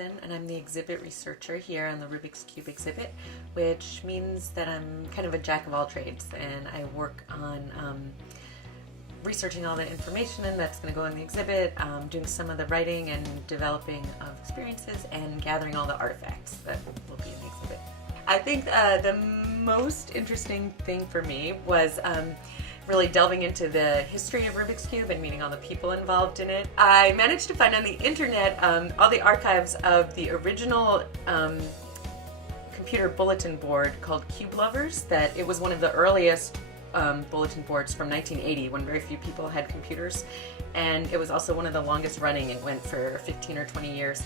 Johnson, and I'm the exhibit researcher here on the Rubik's Cube exhibit, which means that I'm kind of a jack of all trades, and I work on researching all the information that's going to go in the exhibit, doing some of the writing and developing of experiences, and gathering all the artifacts that will be in the exhibit. I think the most interesting thing for me was really delving into the history of Rubik's Cube and meeting all the people involved in it. I managed to find on the internet all the archives of the original computer bulletin board called Cube Lovers. That it was one of the earliest bulletin boards from 1980 when very few people had computers, and it was also one of the longest running. It went for 15 or 20 years.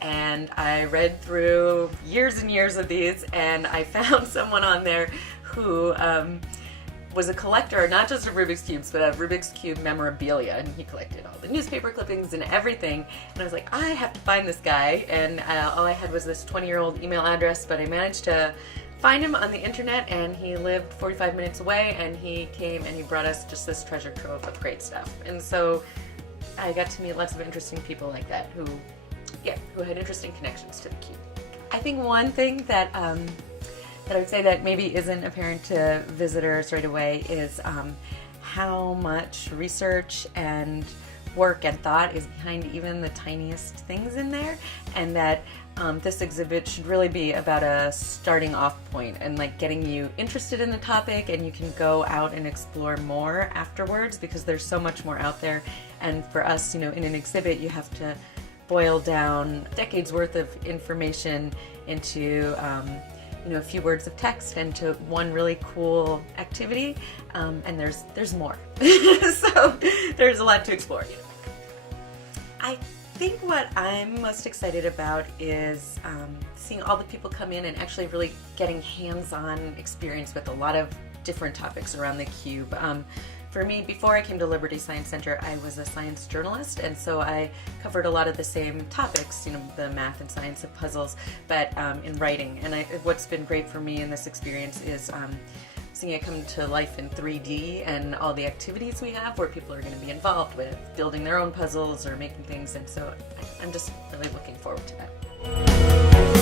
And I read through years and years of these, and I found someone on there who was a collector, not just of Rubik's Cubes, but of Rubik's Cube memorabilia, and he collected all the newspaper clippings and everything. And I was like, I have to find this guy, and all I had was this 20-year-old email address, but I managed to find him on the internet, and he lived 45 minutes away, and he came and he brought us just this treasure trove of great stuff. And so I got to meet lots of interesting people like that who had interesting connections to the cube. I think one thing that that I would say that maybe isn't apparent to visitors right away is how much research and work and thought is behind even the tiniest things in there, and that this exhibit should really be about a starting off point and like getting you interested in the topic, and you can go out and explore more afterwards because there's so much more out there. And for us, in an exhibit, you have to boil down decades worth of information into a few words of text and to one really cool activity, and there's more. So there's a lot to explore. I think what I'm most excited about is seeing all the people come in and actually really getting hands-on experience with a lot of different topics around the cube. For me, before I came to Liberty Science Center, I was a science journalist, and so I covered a lot of the same topics, the math and science of puzzles, but in writing. And what's been great for me in this experience is seeing it come to life in 3D and all the activities we have where people are going to be involved with building their own puzzles or making things, and so I'm just really looking forward to that.